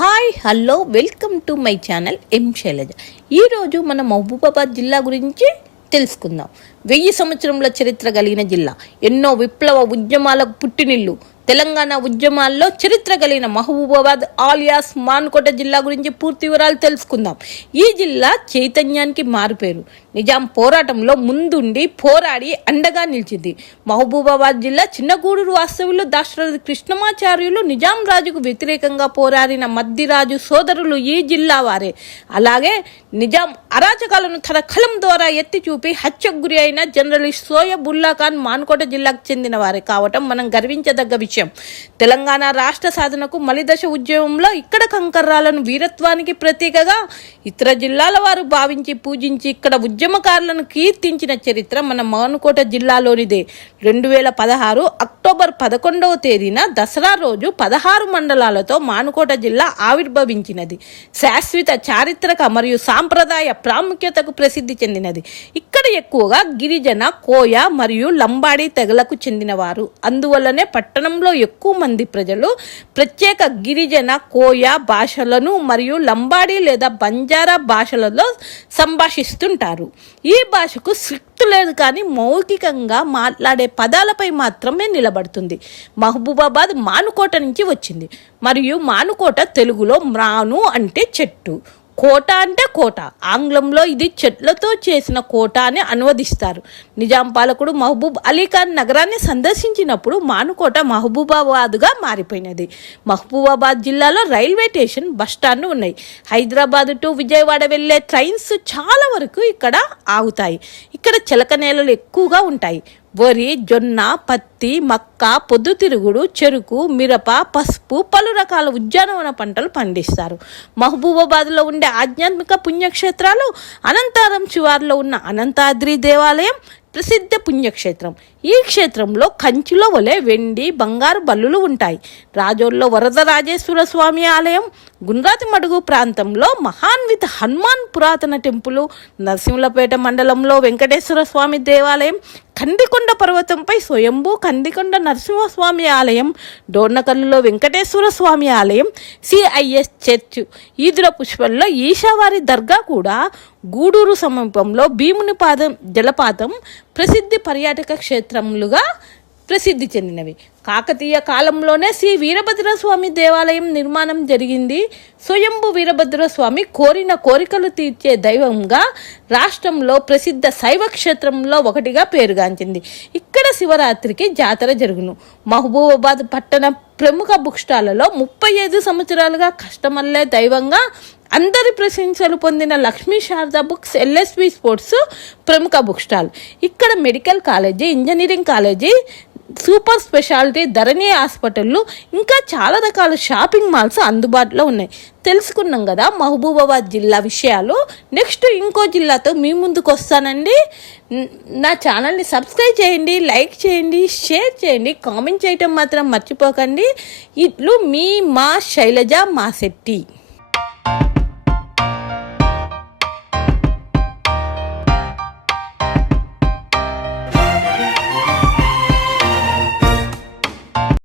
Hi hello welcome to my channel M Shailaja. ఈరోజు మన మహబూబాబాద్ జిల్లా గురించి తెలుసుకుందాం. వెయ్యి సంవత్సరంలో చరిత్ర కలిగిన జిల్లా. ఎన్నో విప్లవ ఉద్యమాలకు పుట్టినిల్లు. తెలంగాణ ఉద్యమాల్లో చరిత్ర కలిగిన మహబూబాబాద్ ఆలియాస్ మాన్కోట జిల్లా గురించి పూర్తి వివరాలు తెలుసుకుందాం. ఈ జిల్లా చైతన్యానికి మారుపేరు. నిజాం పోరాటంలో ముందుండి పోరాడి అండగా నిలిచింది. మహబూబాబాద్ జిల్లా చిన్నగూడూరు వాస్తవ్యులు దాశరథి కృష్ణమాచార్యులు నిజాం రాజుకు వ్యతిరేకంగా పోరాడిన మద్దిరాజు సోదరులు ఈ జిల్లా వారే. అలాగే నిజాం అరాచకాలను తన కలం ద్వారా ఎత్తి చూపి హత్యకు గురి అయిన జర్నలిస్ట్ సోయబుల్లా ఖాన్ మాన్కోట జిల్లాకు చెందిన వారే కావటం మనం గర్వించదగ్గ విషయం. తెలంగాణ రాష్ట్ర సాధనకు మలిదశ ఉద్యమంలో ఇక్కడ కంకర్రాలను వీరత్వానికి ప్రతీకగా ఇతర జిల్లాల వారు భావించి పూజించి ఇక్కడ ఉద్యమం ఉద్యమకారులను కీర్తించిన చరిత్ర మన మానుకోట జిల్లాలోనిదే. రెండు వేల పదహారు అక్టోబర్ పదకొండవ తేదీన దసరా రోజు పదహారు మండలాలతో మానుకోట జిల్లా ఆవిర్భవించినది. శాశ్వత చారిత్రక మరియు సాంప్రదాయ ప్రాముఖ్యతకు ప్రసిద్ధి చెందినది. ఇక్కడ ఎక్కువగా గిరిజన కోయ మరియు లంబాడి తెగలకు చెందినవారు. అందువల్లనే పట్టణంలో ఎక్కువ మంది ప్రజలు ప్రత్యేక గిరిజన కోయ భాషలను మరియు లంబాడి లేదా బంజారా భాషలలో సంభాషిస్తుంటారు. ఈ భాషకు స్క్రిప్ట్ లేదు కానీ మౌఖికంగా మాట్లాడే పదాలపై మాత్రమే నిలబడుతుంది. మహబూబాబాద్ మానుకోట నుంచి వచ్చింది. మరియు మానుకోట తెలుగులో మ్రాను అంటే చెట్టు. కోట అంటే కోట. ఆంగ్లంలో ఇది చెట్లతో చేసిన కోట అని అనువదిస్తారు. నిజాం పాలకుడు మహబూబ్ అలీ ఖాన్ నగరాన్ని సందర్శించినప్పుడు మానుకోట మహబూబాబాద్గా మారిపోయినది. మహబూబాబాద్ జిల్లాలో రైల్వే స్టేషన్ బస్ స్టాండ్ ఉన్నాయి. హైదరాబాద్ టు విజయవాడ వెళ్ళే ట్రైన్స్ చాలా వరకు ఇక్కడ ఆగుతాయి. ఇక్కడ చిలక నేలలు ఎక్కువగా ఉంటాయి. వరి జొన్న పత్తి మక్క పొద్దుతిరుగుడు చెరుకు మిరప పసుపు పలు రకాల ఉద్యానవన పంటలు పండిస్తారు. మహబూబాబాద్లో ఉండే ఆధ్యాత్మిక పుణ్యక్షేత్రాలు అనంతారం శివార్లో ఉన్న అనంతాద్రి దేవాలయం ప్రసిద్ధ పుణ్యక్షేత్రం. ఈ క్షేత్రంలో కంచిలో వలె వెండి బంగారు బల్లులు ఉంటాయి. రాజోల్లో వరదరాజేశ్వర స్వామి ఆలయం గుండ్రాతి మడుగు ప్రాంతంలో మహాన్విత హనుమాన్ పురాతన టెంపులు నరసింహులపేట మండలంలో వెంకటేశ్వర స్వామి దేవాలయం కందికొండ పర్వతంపై స్వయంభూ కందికొండ నరసింహస్వామి ఆలయం డోర్నకల్లులో వెంకటేశ్వర స్వామి ఆలయం సిఐఎస్ చర్చ్ ఈదుల పుష్పంలో ఈశావారి దర్గా కూడా గూడూరు సమీపంలో భీముని పాదం జలపాతం ప్రసిద్ధి పర్యాటక క్షేత్రములుగా ప్రసిద్ధి చెందినవి. కాకతీయ కాలంలోనే శ్రీ వీరభద్ర స్వామి దేవాలయం నిర్మాణం జరిగింది. స్వయంభు వీరభద్రస్వామి కోరిన కోరికలు తీర్చే దైవంగా రాష్ట్రంలో ప్రసిద్ధ శైవ క్షేత్రంలో ఒకటిగా పేరుగాంచింది. ఇక్కడ శివరాత్రికి జాతర జరుగును. మహబూబాబాద్ పట్టణ ప్రముఖ బుక్ స్టాళ్ళలో ముప్పై ఐదు సంవత్సరాలుగా కష్టమల్లే దైవంగా అందరి ప్రశంసలు పొందిన Lakshmi Sarada books LSV sports ప్రముఖ బుక్ స్టాల్. ఇక్కడ medical college engineering college super speciality Dharani హాస్పిటళ్ళు ఇంకా చాలా రకాల షాపింగ్ మాల్స్ అందుబాటులో ఉన్నాయి. తెలుసుకున్నాం కదా మహబూబాబాద్ జిల్లా విషయాలు. నెక్స్ట్ ఇంకో జిల్లాతో మీ ముందుకు వస్తానండి. నా ఛానల్ని సబ్స్క్రైబ్ చేయండి లైక్ చేయండి షేర్ చేయండి కామెంట్ చేయటం మాత్రం మర్చిపోకండి. ఇట్లు మీ మా శైలజ మా శెట్టి.